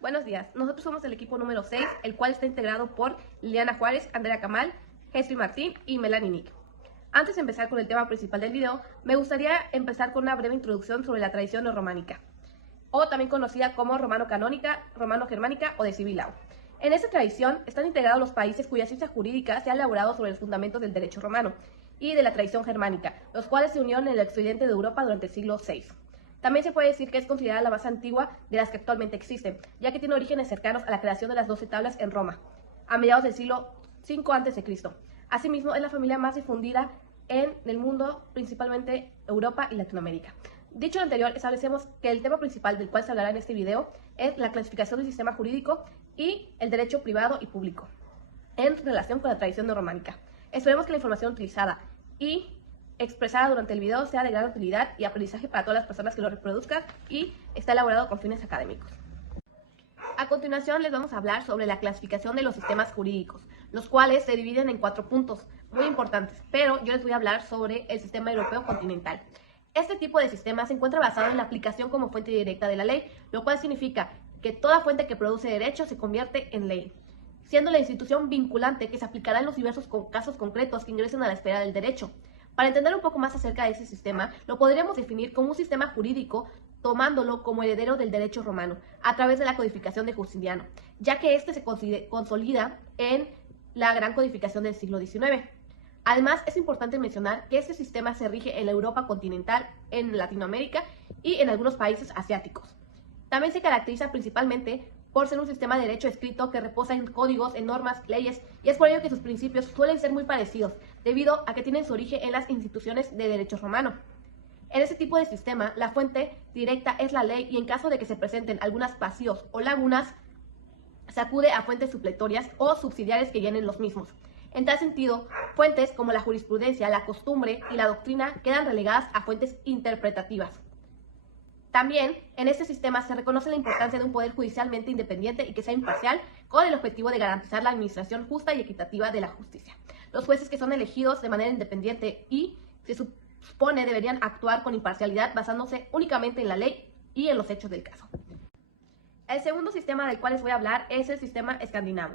Buenos días, nosotros somos el equipo número 6, el cual está integrado por Liliana Juárez, Andrea Camal, Jesús Martín y Melanie Nick. Antes de empezar con el tema principal del video, me gustaría empezar con una breve introducción sobre la tradición románica, o también conocida como romano-canónica, romano-germánica o de Civilao. En esta tradición están integrados los países cuya ciencia jurídica se ha elaborado sobre los fundamentos del derecho romano y de la tradición germánica, los cuales se unieron en el occidente de Europa durante el siglo VI. También se puede decir que es considerada la más antigua de las que actualmente existen, ya que tiene orígenes cercanos a la creación de las 12 tablas en Roma, a mediados del siglo V a.C. Asimismo, es la familia más difundida en el mundo, principalmente Europa y Latinoamérica. Dicho lo anterior, establecemos que el tema principal del cual se hablará en este video es la clasificación del sistema jurídico y el derecho privado y público en relación con la tradición románica. Esperemos que la información utilizada y expresada durante el video sea de gran utilidad y aprendizaje para todas las personas que lo reproduzcan y está elaborado con fines académicos. A continuación les vamos a hablar sobre la clasificación de los sistemas jurídicos, los cuales se dividen en 4 puntos muy importantes, pero yo les voy a hablar sobre el sistema europeo continental. Este tipo de sistema se encuentra basado en la aplicación como fuente directa de la ley, lo cual significa que toda fuente que produce derecho se convierte en ley, siendo la institución vinculante que se aplicará en los diversos casos concretos que ingresen a la esfera del derecho. Para entender un poco más acerca de ese sistema, lo podríamos definir como un sistema jurídico tomándolo como heredero del derecho romano, a través de la codificación de Justiniano, ya que este se consolida en la gran codificación del siglo XIX. Además, es importante mencionar que este sistema se rige en la Europa continental, en Latinoamérica y en algunos países asiáticos. También se caracteriza principalmente por ser un sistema de derecho escrito que reposa en códigos, en normas, leyes, y es por ello que sus principios suelen ser muy parecidos, debido a que tienen su origen en las instituciones de derecho romano. En este tipo de sistema, la fuente directa es la ley y en caso de que se presenten algunos vacíos o lagunas, se acude a fuentes supletorias o subsidiarias que llenen los mismos. En tal sentido, fuentes como la jurisprudencia, la costumbre y la doctrina quedan relegadas a fuentes interpretativas. También, en este sistema se reconoce la importancia de un poder judicialmente independiente y que sea imparcial, con el objetivo de garantizar la administración justa y equitativa de la justicia. Los jueces que son elegidos de manera independiente y se supone deberían actuar con imparcialidad basándose únicamente en la ley y en los hechos del caso. El segundo sistema del cual les voy a hablar es el sistema escandinavo.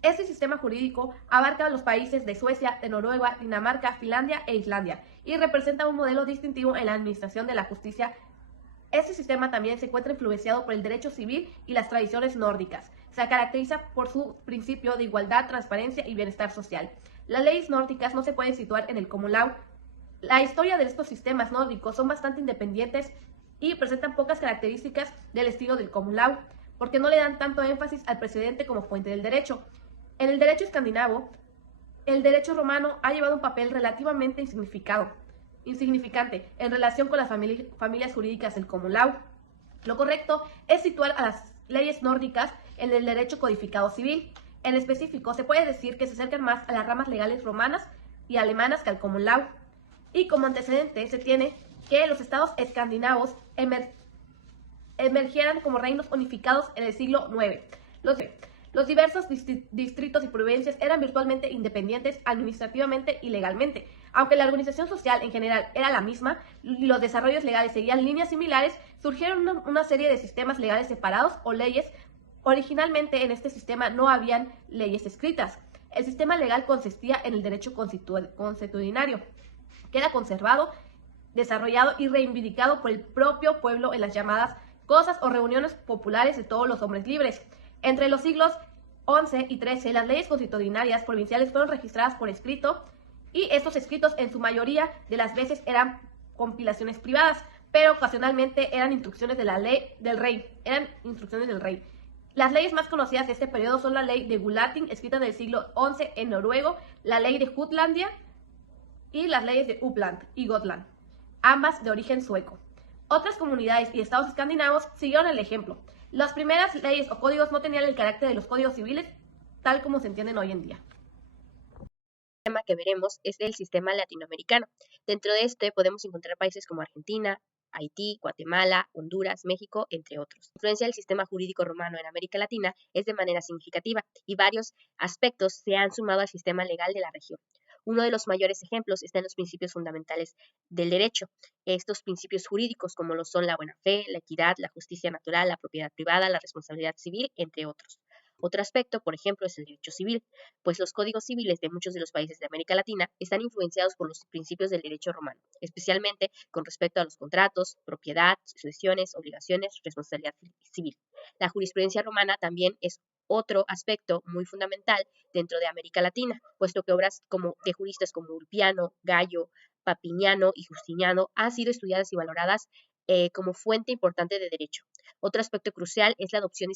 Este sistema jurídico abarca los países de Suecia, de Noruega, Dinamarca, Finlandia e Islandia y representa un modelo distintivo en la administración de la justicia. Este sistema también se encuentra influenciado por el derecho civil y las tradiciones nórdicas. Se caracteriza por su principio de igualdad, transparencia y bienestar social. Las leyes nórdicas no se pueden situar en el common law. La historia de estos sistemas nórdicos son bastante independientes y presentan pocas características del estilo del common law, porque no le dan tanto énfasis al precedente como fuente del derecho. En el derecho escandinavo, el derecho romano ha llevado un papel relativamente insignificante en relación con las familias jurídicas del common law. Lo correcto es situar a las leyes nórdicas en el derecho codificado civil. En específico, se puede decir que se acercan más a las ramas legales romanas y alemanas que al common law. Y como antecedente se tiene que los estados escandinavos emergieran como reinos unificados en el siglo IX. Los diversos distritos y provincias eran virtualmente independientes administrativamente y legalmente. Aunque la organización social en general era la misma y los desarrollos legales seguían líneas similares, surgieron una serie de sistemas legales separados o leyes. Originalmente en este sistema no habían leyes escritas. El sistema legal consistía en el derecho consuetudinario, que era conservado, desarrollado y reivindicado por el propio pueblo en las llamadas cosas o reuniones populares de todos los hombres libres. Entre los siglos XI y XIII, las leyes consuetudinarias provinciales fueron registradas por escrito y estos escritos en su mayoría de las veces eran compilaciones privadas, pero ocasionalmente eran instrucciones de la ley del rey. Las leyes más conocidas de este periodo son la ley de Gulating, escrita en el siglo XI en noruego, la ley de Jutlandia y las leyes de Uppland y Gotland, ambas de origen sueco. Otras comunidades y estados escandinavos siguieron el ejemplo. Las primeras leyes o códigos no tenían el carácter de los códigos civiles tal como se entienden hoy en día. El tema que veremos es el sistema latinoamericano. Dentro de este podemos encontrar países como Argentina, Haití, Guatemala, Honduras, México, entre otros. La influencia del sistema jurídico romano en América Latina es de manera significativa y varios aspectos se han sumado al sistema legal de la región. Uno de los mayores ejemplos está en los principios fundamentales del derecho. Estos principios jurídicos, como lo son la buena fe, la equidad, la justicia natural, la propiedad privada, la responsabilidad civil, entre otros. Otro aspecto, por ejemplo, es el derecho civil, pues los códigos civiles de muchos de los países de América Latina están influenciados por los principios del derecho romano, especialmente con respecto a los contratos, propiedad, sucesiones, obligaciones, responsabilidad civil. La jurisprudencia romana también es otro aspecto muy fundamental dentro de América Latina, puesto que obras de juristas como Ulpiano, Gallo, Papiniano y Justiniano han sido estudiadas y valoradas como fuente importante de derecho. Otro aspecto crucial es la adopción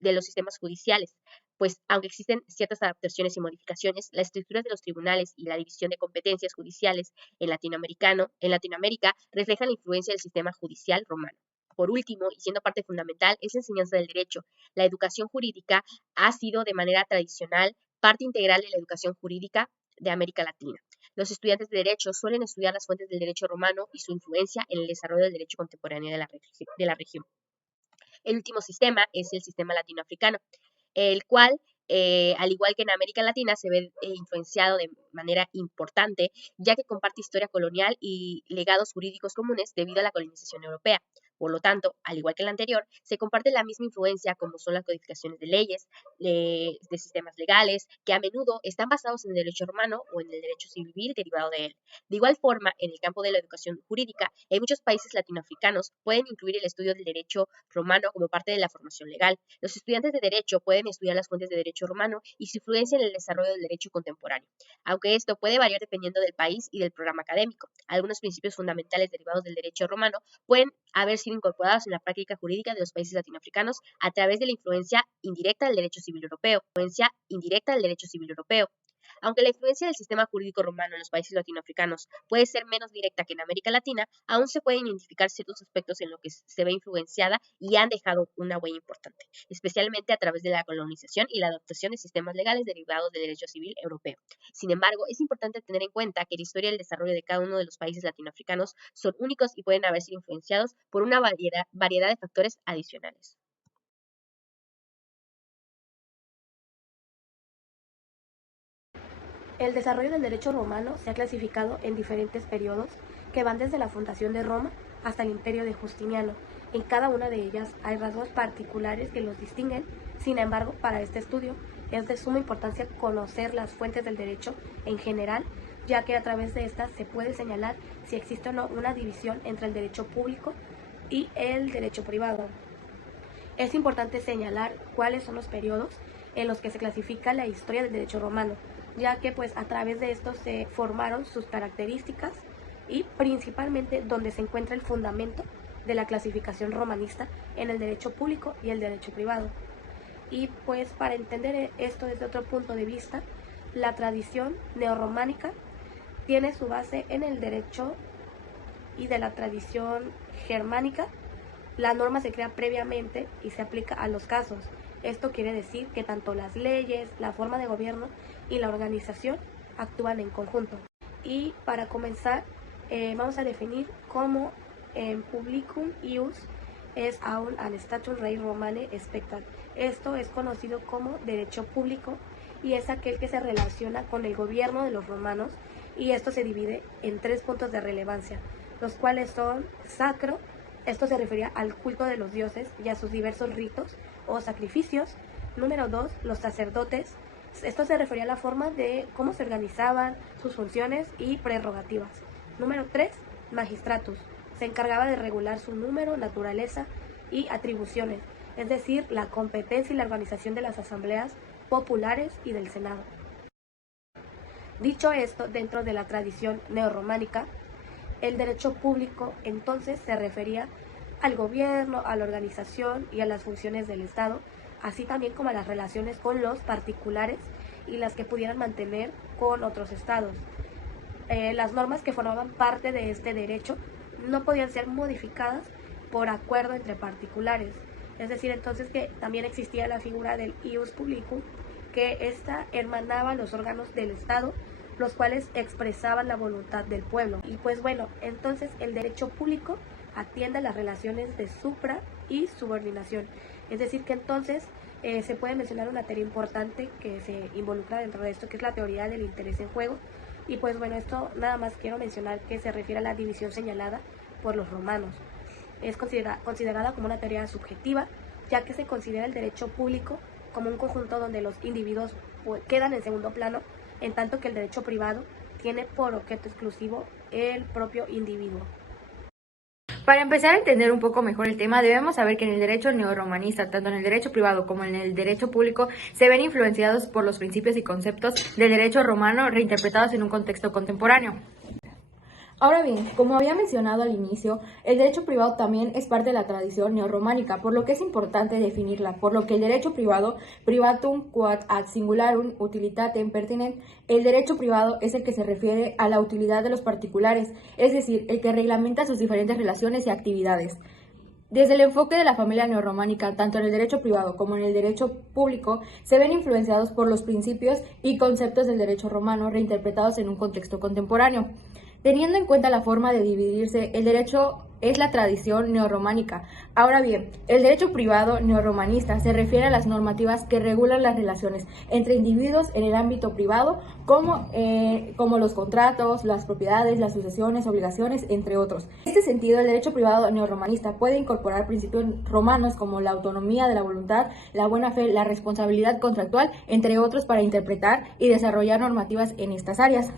de los sistemas judiciales, pues aunque existen ciertas adaptaciones y modificaciones, la estructura de los tribunales y la división de competencias judiciales en Latinoamérica reflejan la influencia del sistema judicial romano. Por último, y siendo parte fundamental, es la enseñanza del derecho. La educación jurídica ha sido de manera tradicional parte integral de la educación jurídica de América Latina. Los estudiantes de derecho suelen estudiar las fuentes del derecho romano y su influencia en el desarrollo del derecho contemporáneo de la región. El último sistema es el sistema latinoafricano, el cual, al igual que en América Latina, se ve influenciado de manera importante, ya que comparte historia colonial y legados jurídicos comunes debido a la colonización europea. Por lo tanto, al igual que el anterior, se comparte la misma influencia como son las codificaciones de leyes, de sistemas legales, que a menudo están basados en el derecho romano o en el derecho civil derivado de él. De igual forma, en el campo de la educación jurídica, en muchos países latinoafricanos pueden incluir el estudio del derecho romano como parte de la formación legal. Los estudiantes de derecho pueden estudiar las fuentes de derecho romano y su influencia en el desarrollo del derecho contemporáneo, aunque esto puede variar dependiendo del país y del programa académico. Algunos principios fundamentales derivados del derecho romano pueden haber sido incorporados en la práctica jurídica de los países latinoafricanos a través de la influencia indirecta del derecho civil europeo. Aunque la influencia del sistema jurídico romano en los países latinoafricanos puede ser menos directa que en América Latina, aún se pueden identificar ciertos aspectos en los que se ve influenciada y han dejado una huella importante, especialmente a través de la colonización y la adoptación de sistemas legales derivados del derecho civil europeo. Sin embargo, es importante tener en cuenta que la historia y el desarrollo de cada uno de los países latinoafricanos son únicos y pueden haber sido influenciados por una variedad de factores adicionales. El desarrollo del derecho romano se ha clasificado en diferentes periodos que van desde la fundación de Roma hasta el imperio de Justiniano. En cada una de ellas hay rasgos particulares que los distinguen. Sin embargo, para este estudio es de suma importancia conocer las fuentes del derecho en general, ya que a través de estas se puede señalar si existe o no una división entre el derecho público y el derecho privado. Es importante señalar cuáles son los periodos en los que se clasifica la historia del derecho romano, ya que pues a través de esto se formaron sus características y principalmente donde se encuentra el fundamento de la clasificación romanista en el derecho público y el derecho privado. Y pues para entender esto desde otro punto de vista, la tradición neorrománica tiene su base en el derecho y de la tradición germánica. La norma se crea previamente y se aplica a los casos. Esto quiere decir que tanto las leyes, la forma de gobierno y la organización actúan en conjunto. Y para comenzar, vamos a definir cómo publicum ius es aun an statum rei romane spectat. Esto es conocido como derecho público y es aquel que se relaciona con el gobierno de los romanos, y esto se divide en 3 puntos de relevancia, los cuales son sacro. Esto se refería al culto de los dioses y a sus diversos ritos o sacrificios. Número 2, los sacerdotes. Esto se refería a la forma de cómo se organizaban, sus funciones y prerrogativas. Número 3, magistratus. Se encargaba de regular su número, naturaleza y atribuciones, es decir, la competencia y la organización de las asambleas populares y del Senado. Dicho esto, dentro de la tradición neorrománica, el derecho público entonces se refería al gobierno, a la organización y a las funciones del Estado, así también como a las relaciones con los particulares y las que pudieran mantener con otros estados. Las normas que formaban parte de este derecho no podían ser modificadas por acuerdo entre particulares. Es decir, entonces que también existía la figura del ius publicum, que ésta hermanaba los órganos del Estado, los cuales expresaban la voluntad del pueblo. Y pues bueno, entonces el derecho público atiende las relaciones de supra y subordinación. Es decir, que entonces se puede mencionar una teoría importante que se involucra dentro de esto, que es la teoría del interés en juego. Y pues bueno, esto nada más quiero mencionar que se refiere a la división señalada por los romanos. Es considerada como una teoría subjetiva, ya que se considera el derecho público como un conjunto donde los individuos quedan en segundo plano, en tanto que el derecho privado tiene por objeto exclusivo el propio individuo. Para empezar a entender un poco mejor el tema, debemos saber que en el derecho neorromanista, tanto en el derecho privado como en el derecho público, se ven influenciados por los principios y conceptos del derecho romano reinterpretados en un contexto contemporáneo. Ahora bien, como había mencionado al inicio, el derecho privado también es parte de la tradición neorrománica, por lo que es importante definirla, por lo que el derecho privado, privatum quod ad singularum utilitatem pertinent, el derecho privado es el que se refiere a la utilidad de los particulares, es decir, el que reglamenta sus diferentes relaciones y actividades. Desde el enfoque de la familia neorrománica, tanto en el derecho privado como en el derecho público, se ven influenciados por los principios y conceptos del derecho romano reinterpretados en un contexto contemporáneo. Teniendo en cuenta la forma de dividirse, el derecho es la tradición neorrománica. Ahora bien, el derecho privado neorromanista se refiere a las normativas que regulan las relaciones entre individuos en el ámbito privado, como los contratos, las propiedades, las sucesiones, obligaciones, entre otros. En este sentido, el derecho privado neorromanista puede incorporar principios romanos como la autonomía de la voluntad, la buena fe, la responsabilidad contractual, entre otros, para interpretar y desarrollar normativas en estas áreas.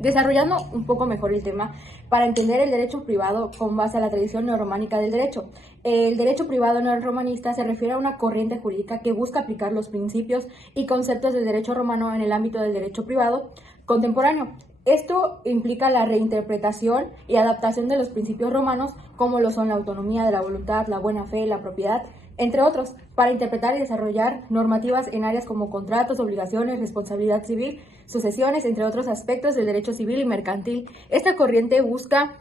Desarrollando un poco mejor el tema, para entender el derecho privado con base a la tradición neorrománica del derecho. El derecho privado neorromanista se refiere a una corriente jurídica que busca aplicar los principios y conceptos del derecho romano en el ámbito del derecho privado contemporáneo. Esto implica la reinterpretación y adaptación de los principios romanos, como lo son la autonomía de la voluntad, la buena fe, la propiedad, entre otros, para interpretar y desarrollar normativas en áreas como contratos, obligaciones, responsabilidad civil, sucesiones, entre otros aspectos del derecho civil y mercantil. Esta corriente busca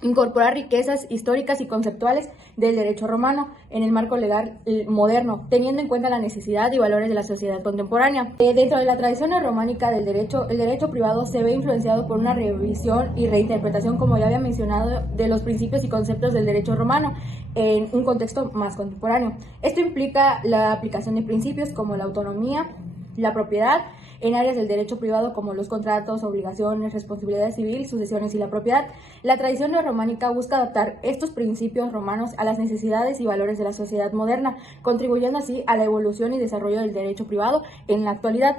incorporar riquezas históricas y conceptuales del derecho romano en el marco legal moderno, teniendo en cuenta la necesidad y valores de la sociedad contemporánea. Dentro de la tradición románica del derecho, el derecho privado se ve influenciado por una revisión y reinterpretación, como ya había mencionado, de los principios y conceptos del derecho romano en un contexto más contemporáneo. Esto implica la aplicación de principios como la autonomía, la propiedad, en áreas del derecho privado como los contratos, obligaciones, responsabilidad civil, sucesiones y la propiedad. La tradición neorrománica busca adaptar estos principios romanos a las necesidades y valores de la sociedad moderna, contribuyendo así a la evolución y desarrollo del derecho privado en la actualidad.